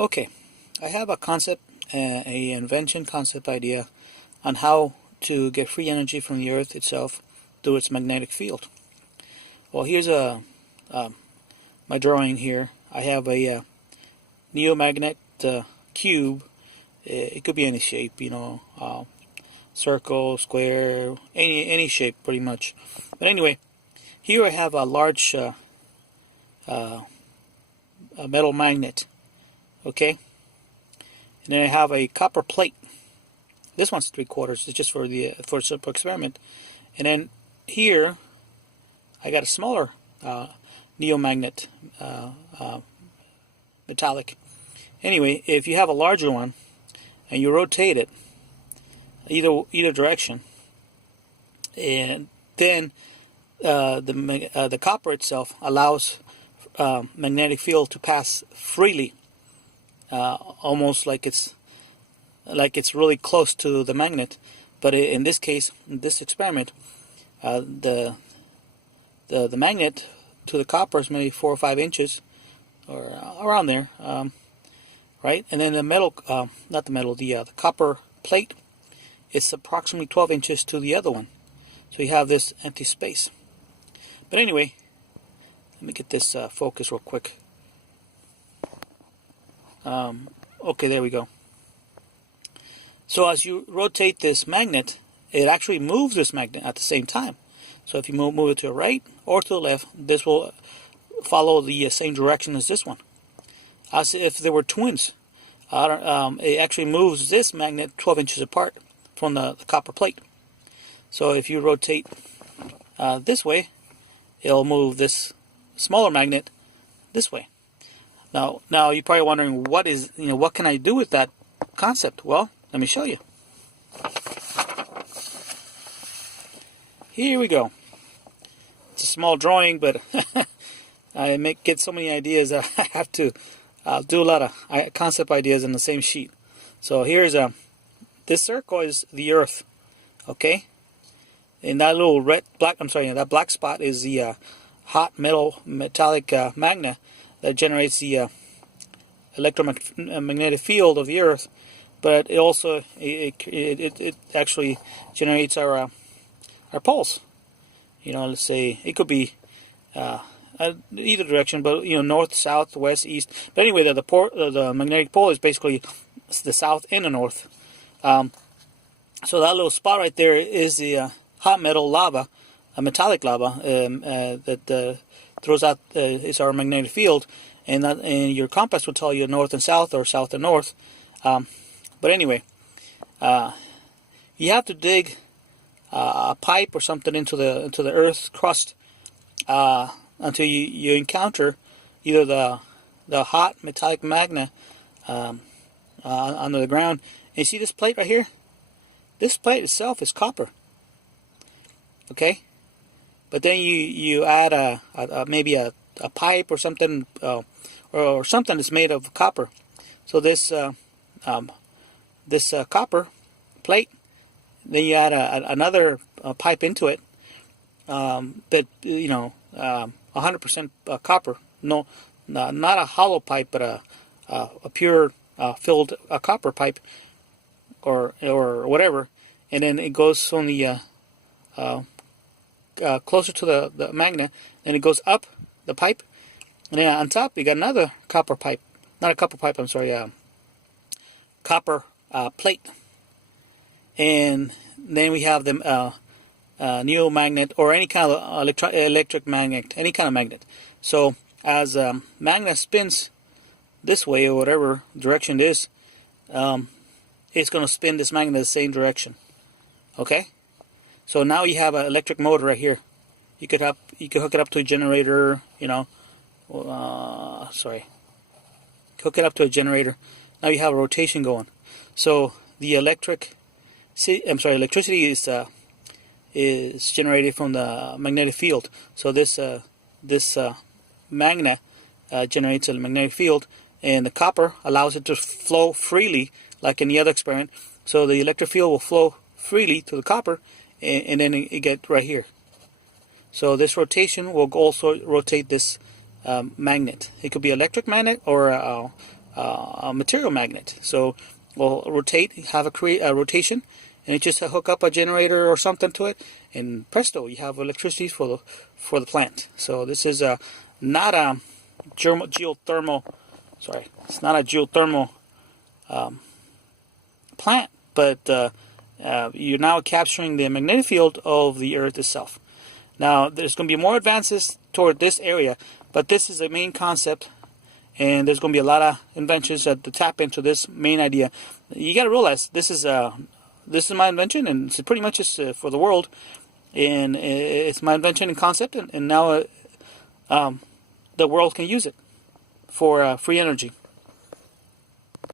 Okay, I have a concept, a invention concept idea on how to get free energy from the Earth itself through its magnetic field. Well, here's my drawing here. I have a neomagnet cube. It could be any shape, circle, square, any shape pretty much. But anyway, here I have a large a metal magnet. Okay, and then I have a copper plate. This one's 3/4. It's just for a simple experiment. And then here I got a smaller neomagnet, metallic. Anyway, if you have a larger one and you rotate it either direction, and then the copper itself allows magnetic field to pass freely. Almost like it's really close to the magnet, but in this case, in this experiment, the magnet to the copper is maybe 4 or 5 inches, or around there, right? And then the metal, the copper plate is approximately 12 inches to the other one. So you have this empty space. But anyway, let me get this focus real quick. Okay, there we go. So as you rotate this magnet, it actually moves this magnet at the same time. So if you move it to the right or to the left, this will follow the same direction as this one, as if they were twins. It actually moves this magnet 12 inches apart from the copper plate. So if you rotate this way, it'll move this smaller magnet this way. Now you're probably wondering what can I do with that concept? Well, let me show you. Here we go. It's a small drawing, but I get so many ideas that I have to do a lot of concept ideas in the same sheet. So here's this circle is the Earth, okay? And that little that black spot is the hot metallic magnet that generates the electromagnetic field of the Earth, but it also it actually generates our pulse. Let's say it could be either direction, but north, south, west, east. But anyway, the magnetic pole is basically the south and the north. So that little spot right there is the hot metal lava, a metallic lava that throws out is our magnetic field, and your compass will tell you north and south or south and north. But anyway, you have to dig a pipe or something into the Earth's crust until you encounter either the hot metallic magnet under the ground. And you see this plate right here? This plate itself is copper. Okay. But then you add maybe a pipe or something, or something that's made of copper. So this copper plate, then you add another pipe into it, but 100% copper. No, not a hollow pipe, but a pure filled copper pipe, or whatever. And then it goes from the closer to the magnet, and it goes up the pipe, and then on top you got another copper pipe, not a copper pipe, I'm sorry, copper plate. And then we have the neomagnet, or any kind of electric magnet, any kind of magnet. So as magnet spins this way, or whatever direction it is, it's going to spin this magnet in the same direction. Okay. So now you have an electric motor right here. You could hook it up to a generator. Hook it up to a generator. Now you have a rotation going. So the electricity is generated from the magnetic field. So this magnet generates a magnetic field, and the copper allows it to flow freely, like in the other experiment. So the electric field will flow freely to the copper, and then it get right here. So this rotation will also rotate this magnet. It could be electric magnet or a material magnet. So we'll rotate, create a rotation, and you just hook up a generator or something to it, and presto, you have electricity for the plant. So this is not a geothermal. Sorry, it's not a geothermal plant, but you're now capturing the magnetic field of the Earth itself. Now, there's going to be more advances toward this area, but this is the main concept, and there's going to be a lot of inventions that tap into this main idea. You got to realize this is my invention, and it's pretty much just for the world, and it's my invention and concept, and now the world can use it for free energy.